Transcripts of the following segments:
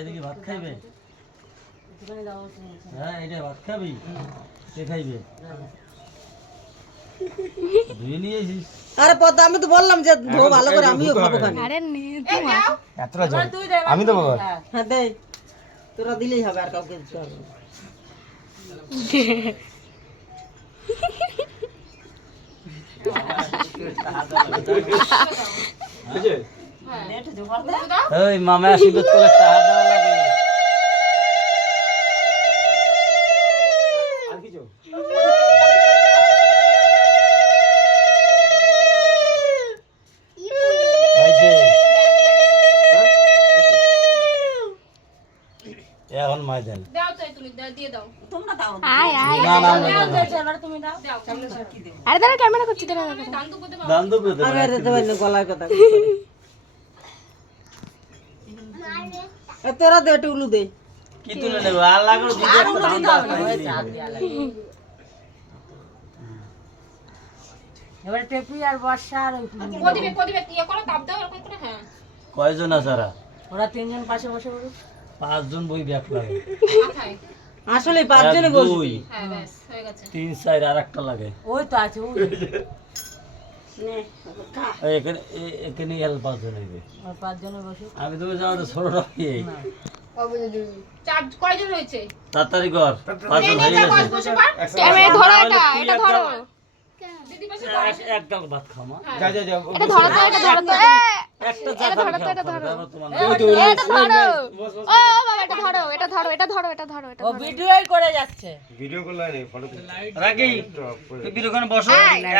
এদিকে ভাত খাইবে? হ্যাঁ, এটা ভাত খাবি? কে খাইবে? ধুয়ে নিয়ে এসিস। আরে পদ্মা, আমি তো বললাম যে ধো ভালো করে, আমিও খাবো খানি। আরে নে তোমার এতটা জল আমি দেবো বাবা। হ্যাঁ দে, তোরা দিলেই হবে, আর কাউকে দিতে হবে না। ওই মামা আশীর্বাদ করে টাকা দেওয়া লাগে। আর কিছু হয়েছে? এখন মাই দেন। দাও তো তুমি দিয়ে দাও। তোমরা দাও। আয় আয় না না না, দাও না। এবার তুমি দাও। দাও কি দেব? আরে দাঁড়া ক্যামেরা করছি দাঁড়া দান তো করতে দান তো পেতে আমি আর দিতে পারি না, গলায় কথা তোরা দে, একটু উলু দে। কি তুলে নেবে? আর লাগলো দিতে একটা ধান দাও। এবারে টেপি আর বর্ষা আর কদিবে ইয়ে করো তাপ দাও এরকম করে হ্যাঁ। কয়জন আছে ওরা? ওরা তিনজন পাশে বসে পড়ুক। 5 জন বই ব্যাক লাগে। মাথায় আসলে পাঁচজনে বসবে। 2 হ্যাঁ ব্যাস হয়ে গেছে। 3 4 আর একটা লাগে। ওই তো আছে, ওই নে খা। এই এখানে হেল্প 5 জন হইবে। আর পাঁচজনে বসে। আমি তুমি যাও তো ছোট রাখি। চার কয়জন হয়েছে? তাড়াতাড়ি কর। 5 জন হয়ে গেছে। বসে পার। ক্যামেরা ধরো, এটা ধরো, দিদি বসে এক ডাল ভাত খাও মা। যা যা যা এটা ধরো তো, এটা ধরো তো, একটা চা খাও। এটা ধরো। তারপর তোমার এটা ধরো। ও বাবা, এটা ধরো, এটা ধরো, এটা ধরো, এটা ধরো, এটা ও ধরো। ভিডিওই করে যাচ্ছে। ভিডিও করলে না ফটো রাখি তুমি ওখানে বসো।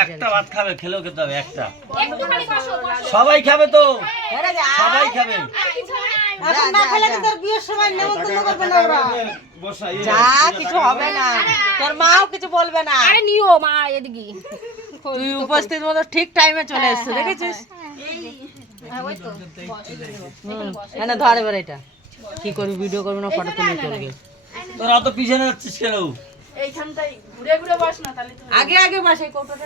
একটা ভাত খাবে, খেলেও খেতে হবে একটা। একটুখানি বসো বসো। সবাই খাবে তো, আরে যা, সবাই খাবে। এখন না খেলে তো তোর বিয়ের সময় নেমন্তন্ন করবে না ওরা। বসা যা, কিছু হবে না, তোর মাও কিছু বলবে না। আরে নিও মা এদিকে। তুই উপস্থিত মতো ঠিক টাইমে চলে এসছিস, দেখেছিস? হ্যাঁ ওই তো বস। এনে ধর এবার এটা। কি করবি, ভিডিও করবি না ফটো তুলে চলবে? তোরা অত পিছনে যাচ্ছিস কেন? এইখানটাই ঘুরে ঘুরে বস না তাহলে তুমি। আগে আগে বাসে কৌটোটা